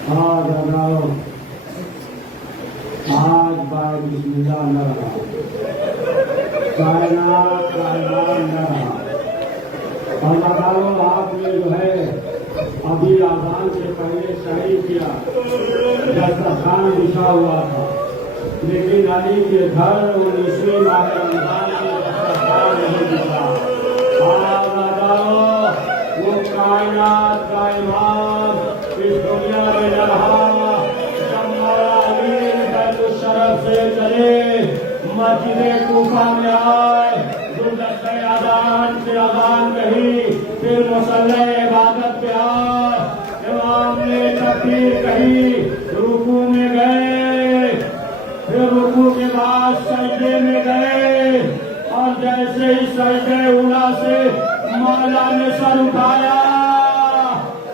آج بار بسم اللہ نہ رہا، کائنات نہ رہا، اور بتاؤ آپ نے جو ہے ابھی آزان سے پہلے صحیح کیا، دسترخوان بچھا ہوا تھا، لیکن علی کے گھر 19ویں ماہ رمضان میں دسترخوان نہیں بچھا۔ آج بتاؤ وہ کائنات کا امام اس دنیا میں نہ رہا، سے چلے مسجد کوفہ میں آئے، گلدست اذان سے اذان کہی، پھر مصلی عبادت پہ آئے، امام نے تکبیر کہی، رکوع میں گئے، پھر رکوع کے بعد سجدے میں گئے، اور جیسے ہی سجدے اولا سے مولا نے سر اٹھایا،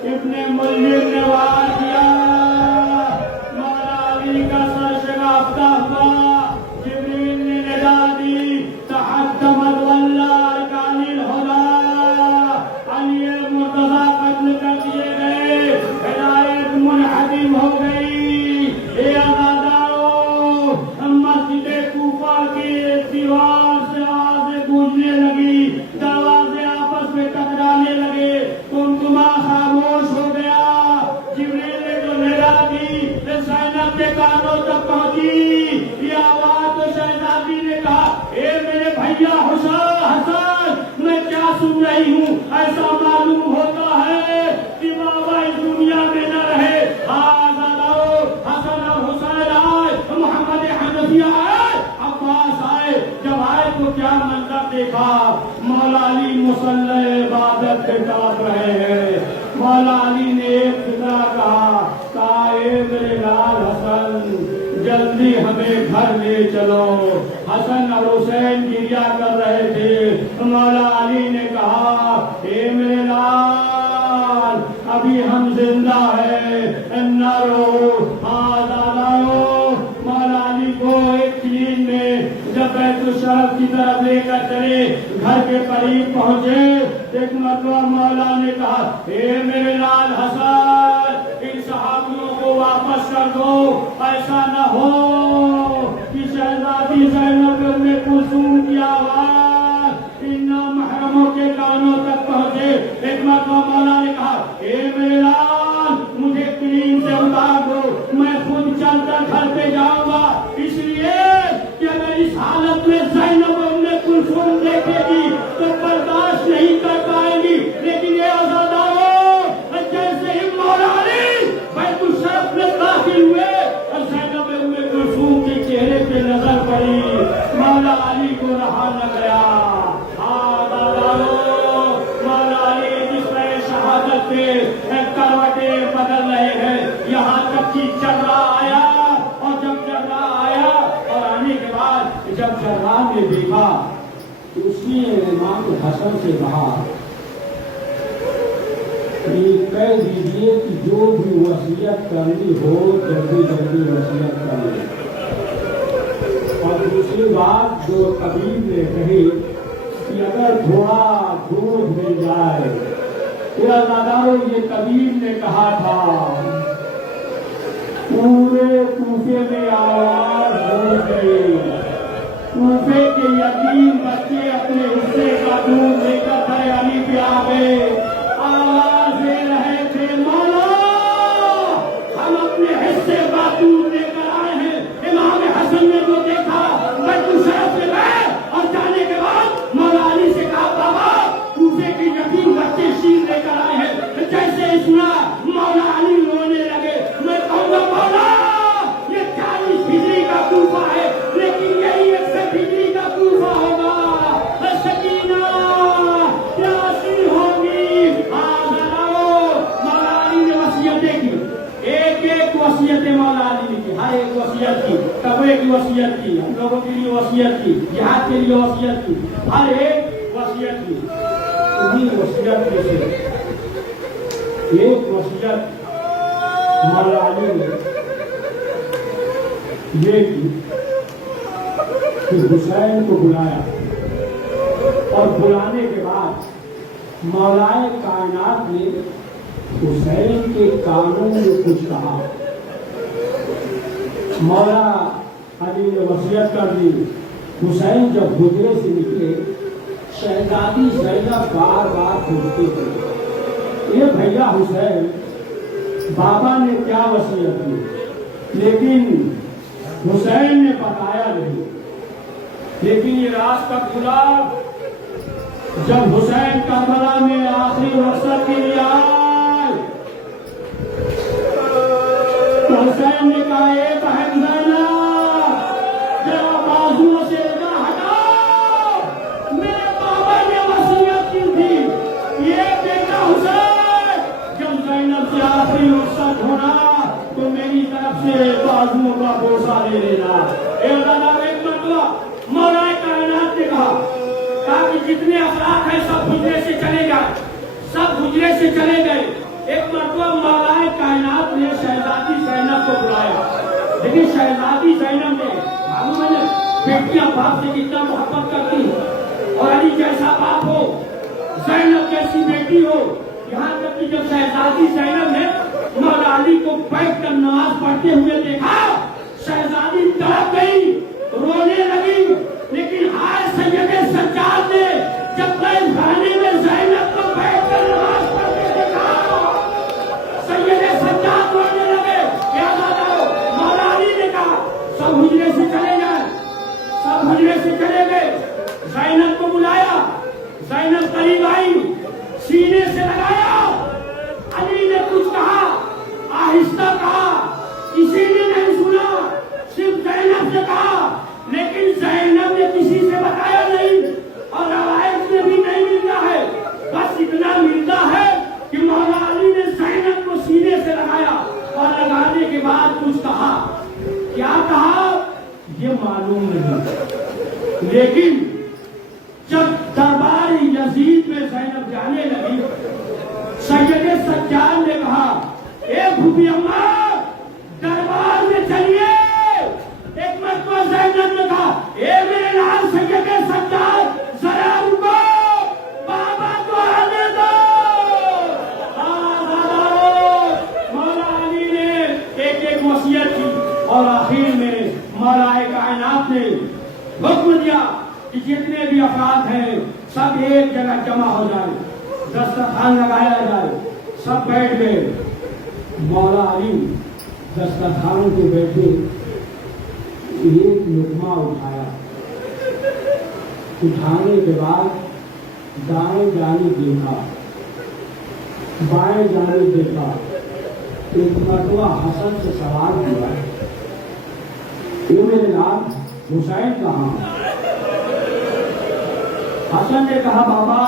ابن ملجم نے وار کیا، مولا علی کا سر شکافتا ہوا، جبریل نے ندا دی، تحطمت واللہ ارکان الہدی، علی مرتضی قتل کر دیے گئے، ہدایت منہدم ہو گئی۔ اے آزادارو، مسجد کوفہ کی دیوار سے آوازیں گونجنے لگی، دروازے آپس میں ٹکرانے لگے، تمتما خاموش ہو گیا، جبریل نے جو ندا دی زینب کے کانوں تک پہنچی، یہ آواز تو شہزادی نے کہا، اے میرے بھیا حسن، میں کیا سن رہی ہوں، ایسا معلوم ہوتا ہے کہ بابا اس دنیا میں نہ رہے۔ آزادارو، حسن اور حسین آئے، محمد حنفیہ آئے، عباس آئے، جب آئے تو کیا منظر دیکھا، مولا علی مصلی عبادت کے طرف رہے ہیں۔ مولا علی نے ایک فکرہ کہا، اے میرے لال حسن، جلدی ہمیں گھر لے چلو۔ حسن اور حسین گریا کر رہے تھے، مولا علی نے کہا، اے میرے لال، ابھی ہم زندہ ہیں، نہ رو، آزادارو۔ مولا علی کو ایک چیز میں جب بیت الشرف کی طرف لے کر چلے، گھر کے قریب پہنچے، ایک مرتبہ مولا نے کہا، اے میرے لال حسن، ان صحابیوں کو واپس کر دو، ایسا نہ ہو کہ شہزادی زینب ام کلثوم کی آواز ان محرموں کے کانوں تک پہنچے۔ ایک مرتبہ مولا نے کہا، اے میرے لال، مجھے کریم سے اتار دو، میں خود چل کر گھر پہ جاؤں گا، اس لیے کہ اگر اس حالت میں زینب ام کلثوم دیکھے گی تو برداشت نہیں کر پائے گی۔ لیکن یہ آزادارو، جیسے ہی مولا علی بیت الشرف میں داخل ہوئے اور زینب ام کلثوم کے چہرے پہ نظر پڑی، مولا علی کو رہا نہ گیا۔ آزادارو، مولا علی جس طرح شہادت کے کروٹیں بدل رہے ہیں، یہاں تک کہ جرہ آیا، اور جب جرہ آیا اور آنے کے بعد جب جرہ نے دیکھا تو اس نے امام حسن سے کہا، کہہ دیجیے کہ جو بھی وصیت کرنی ہو جلدی جلدی وصیت کر لیں۔ اور دوسری بات جو طبیب نے کہی کہ اگر تھوڑا دودھ مل جائے، پھر آزادارو یہ طبیب نے کہا تھا، پورے کوفے میں آواز ہو گئی، کوفے کے یتیم بچے اپنے حصے کا دودھ لے کر گھر علی پہ آ گئے، آواز دے رہے تھے، مولا ہم اپنے حصے کا دودھ لے کر آئے ہیں۔ امام حسن نے جو دیکھا، بیت الشرف سے گئے اور جانے کے بعد مولا علی سے کہا، بابا کوفے کے یتیم بچے شیر لے کر آئے ہیں۔ جیسے ہی سنا، مولا علی رونے لگے۔ میں کہوں گا، مولا یہ 40 ہجری کا کوفہ ہے، لیکن یہی 61 ہجری کا کوفہ ہوگا، سکینہ پیاسی ہوگی۔ مولا علی نے وصیتیں کی، ایک ایک وصیتیں مولا علی نے کی، ہر ایک وصیت کی، تقوی کی وصیت کی، ہم لوگوں کے لیے وصیت کی، جہاد کے لیے وصیت کی، ہر ایک وصیت کی۔ انہیں وصیت میں سے ایک وصیت مولا علی نے یہ کی کہ حسین کو بلایا، اور بلانے کے بعد مولا کائنات نے حسین کے کانوں میں کچھ کہا. مولا علی نے وصیت کر دی. حسین جب حجرے سے نکلے شہزادی زینب بار بار پوچھتے تھے یہ بھیا حسین بابا نے کیا وصیت کی، لیکن حسین نے بتایا نہیں. لیکن یہ راز کب کھلا جب حسین کربلا میں آخری رخصت کے لیے آئے تو حسین نے کہا اے بہن زینب ذرا بازو سے نہ ہٹاؤ، میرے بابا نے وصیت کی تھی. یہ بیٹا حسین جب زینب سے آخری رخصت ہونا تو میری طرف سے بازو کا بوسہ لے لینا. ایک مرتبہ مولا کائنات نے کہا کہ جتنے افراد ہیں سب حجرے سے چلے گئے، سب حجرے سے چلے گئے. ایک مرتبہ مولا کائنات نے شہزادی زینب کو بلایا، لیکن شہزادی زینب نے معلوم ہے بیٹیاں باپ سے کتنا محبت کرتی ہیں، اور علی جیسا باپ ہو، زینب جیسی بیٹی ہو. یہاں تک کہ جب شہزادی زینب نے مولا علی کو بیٹھ کر نماز پڑھتے ہوئے دیکھا شہزادی تڑپ گئی، رونے لگی. لیکن ہائے سید سجاد نے جب نئے خانے میں زینب کو بیٹھ کر نماز پڑھتے دیکھا سید سجاد رونے لگے. کیا بات ہے؟ مولا علی نے کہا سب حجرے سے چلے گئے، سب حجرے سے چلے گئے. زینب کو بلایا، زینب قریب آئی، سینے سے لگایا. علی نے کچھ کہا، آہستہ کہا، کسی نے نہیں سنا، صرف زینب سے کہا. لیکن زینب نے کسی سے بتایا نہیں، اور روایت میں بھی نہیں ملتا ہے. بس اتنا ملتا ہے کہ مولا علی نے زینب کو سینے سے لگایا اور لگانے کے بعد کچھ کہا. کیا کہا یہ معلوم نہیں، لیکن جب دربار یزید میں زینب جانے لگی سید سجاد نے کہا اے بھوپی اماں دربار میں چلیے. ایک مرتبہ زینب نے کہا اے میرے لال سید سجاد ذرا رکو، بابا کو آنے دو. مولا علی نے ایک ایک وصیت کی اور آخر میں مولا کائنات نے حکم دیا کہ جتنے بھی افراد ہیں سب ایک جگہ جمع ہو جائے، دسترخوان لگایا جائے. سب بیٹھ گئے. مولا علی دسترخوان پہ بیٹھے، ایک لقمہ اٹھایا، اٹھانے کے بعد دائیں جانب دیکھا، بائیں جانب دیکھا. ایک مرتبہ حسن سے سوال کیا یہ میرے نام حسین کہاں؟ حسن نے کہا بابا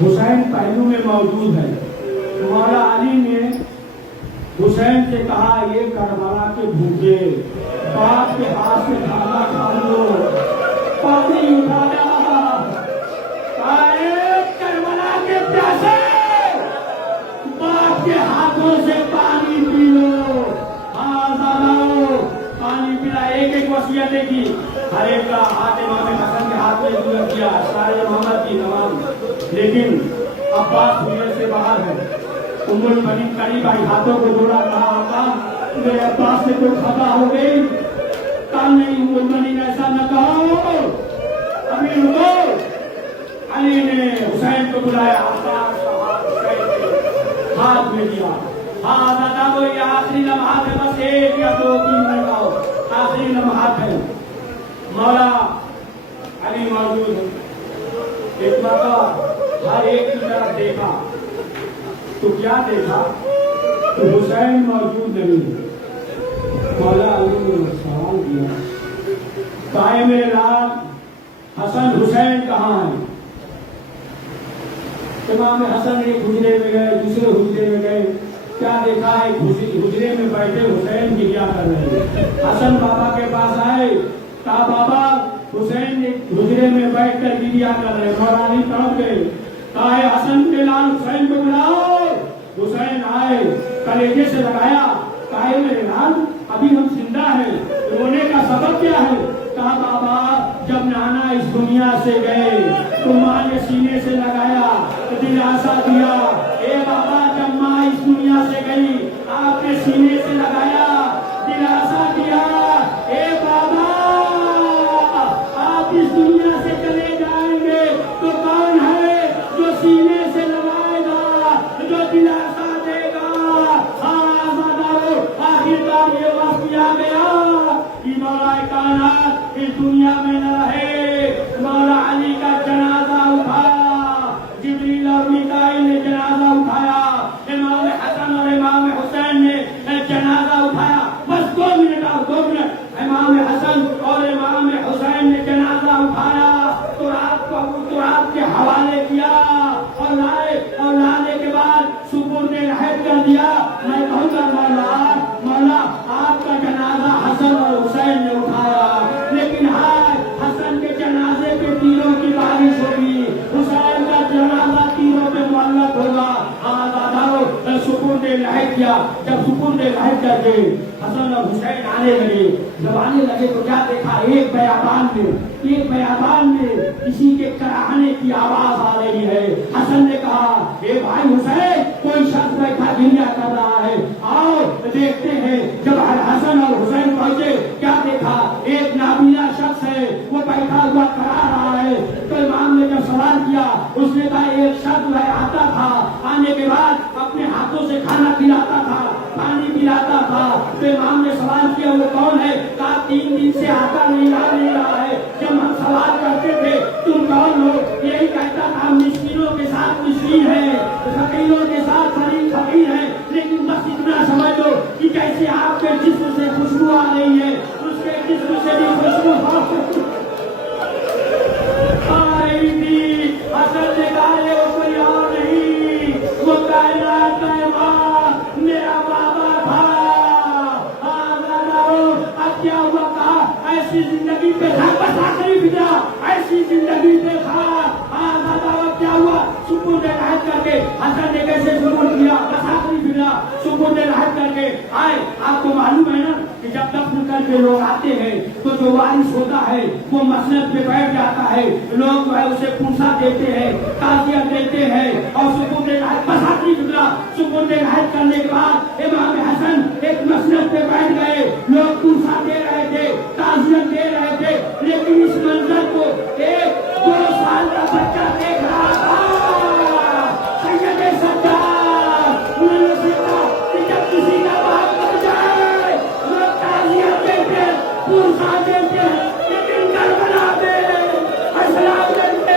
حسین پہلو میں موجود ہے. مولا علی نے حسین سے کہا یہ کربلا کے بھوکے باپ کے ہاتھ سے کھانا کھا لو، پانی اٹھایا. کربلا کے پیاسے باپ کے ہاتھوں سے پانی پی لو. پانی پلا. ایک ایک وصیتیں کی، ہر ایک کا ہاتھ امام حسن کے ہاتھ میں دیا کیا، سارے محمد کی نماز. لیکن عباس حجرے سے باہر ہے. ام المنی قریب آئی، ہاتھوں کو جوڑا، کہا آقا میرے عباس سے کوئی خطا ہو گئی؟ کہا نہیں ام المنی ایسا نہ کہو، ابھی رکو. علی نے حسین کو بلایا، عباس کا ہاتھ میں دیا. ہاں دادا وہ یہ آخری لمحات ہے، بس ایک یا دو تین منٹ آؤ، آخری لمحات ہے. مولا علی موجود ہے. ایک مرتبہ ہر ایک کی طرف دیکھا تو کیا دیکھا تو حسین موجود نہیں. مولا علی نے سوال کیا کہا میرے لال حسن حسین کہاں ہیں؟ امام حسن ایک حجرے میں گئے، دوسرے حجرے میں گئے. کیا دیکھا ہے حجرے میں بیٹھے حسین کی کیا کر رہے ہیں. حسن بابا کے پاس آئے، کہا بابا حسین حجرے میں بیٹھ کر گریا کر رہے. مولا علی تڑپ گئے، کہا حسن کے لال حسین کو بلاؤ. حسین آئے، کلیجے سے لگایا، کہا میرے لال ابھی ہم زندہ ہیں، رونے کا سبب کیا ہے؟ کہا بابا جب نانا اس دنیا سے گئے تو ماں نے سینے سے لگایا، دلاسا دیا، اے بابا جب ماں اس دنیا سے گئی آپ نے سینے سے لگایا دلاسا دیا اے بابا آپ اس دنیا سے چلے جائیں گے تو کون ہے جو سینے سے لگائے گا جو دلاسا دے گا آخر کار یہ وقت آ گیا کہ مولا کائنات اس دنیا میں نہ رہے مولا علی کا جنازہ اٹھایا جبریل اور میکائیل نے جنازہ اٹھایا امام حسن اور امام حسین نے جنازہ اٹھایا بس 2 منٹ امام حسن اور امام حسین نے جنازہ اٹھایا تو رات کے حوالے کیا اور لانے کے بعد سپرد رحمت کر دیا میں کہوں گا مولا آپ کا جنازہ حسن اور حسین نے اٹھایا لیکن حسن کے جنازے پہ تیروں کی بارش ہوگی حسین کا جنازہ تیروں پہ معلق ہوگا سپرد رحمت کیا جب سپرد رحمت کر کے حسن اور حسین آنے لگے جب آنے لگے تو کیا دیکھا ایک بیابان میں کسی کے کراہنے کی آواز آ رہی ہے حسن نے کہا اے بھائی حسین کوئی شخص بیٹھا گریا کر رہا ہے آؤ دیکھتے ہیں جب حسن اور حسین پہنچے کیا دیکھا ایک نابینا شخص ہے وہ بیٹھا ہوا کرا رہا ہے تو امام نے جب سوال کیا اس نے کہا ایک شخص آتا تھا آنے کے بعد اپنے ہاتھوں سے کھانا کھلاتا تھا پانی پلاتا تھا تو امام نے سوال کیا وہ کون ہے کہا 3 دن سے آتا نہیں رہا ہے جب ہم سوال کرتے تھے تم کون ہو یہی کہتا تھا مسکینوں کے ساتھ مسکین ہے فقیروں کے ساتھ فقیر ہے لیکن بس اتنا سمجھ لو کہ جیسے آپ کے جسم سے خوشبو آ رہی ہے اس کے جسم سے بھی خوشبو آ رہی تھی حسن نے کہا وہ کوئی اور نہیں وہ کائنات کا امام میرا بابا تھا اب کیا ہوا کہا ایسی زندگی پہ تھا بس آخری فکرہ ایسی زندگی پہ تھا کیا ہوا سپرد رحمت کر کے حسن نے کیسے سپرد کیا بس آخری فکرہ سپرد رحمت کر کے آئے آپ کو معلوم ہے نا کہ جب دفن کر کے لوگ آتے ہیں تو جو وارث ہوتا ہے وہ مسند پہ بیٹھ جاتا ہے لوگ جو ہے اسے پوچھا دیتے ہیں تعزیت دیتے ہیں اور سپرد رحمت بس آخری فکرہ سپرد رحمت کرنے کے بعد امام حسن ایک مسند پہ بیٹھ گئے لوگ پوچھا دے رہے تھے تعزیت دے رہے تھے لیکن اس منظر کو ایک 2 سال کا بچہ دیکھ رہا تھا سید سجاد انہوں نے سوچا کہ جب کسی کا باپ مر جائے لوگ تعزیت دیتے پوچھا دیتے لیکن کربلا میں اسلام دیتے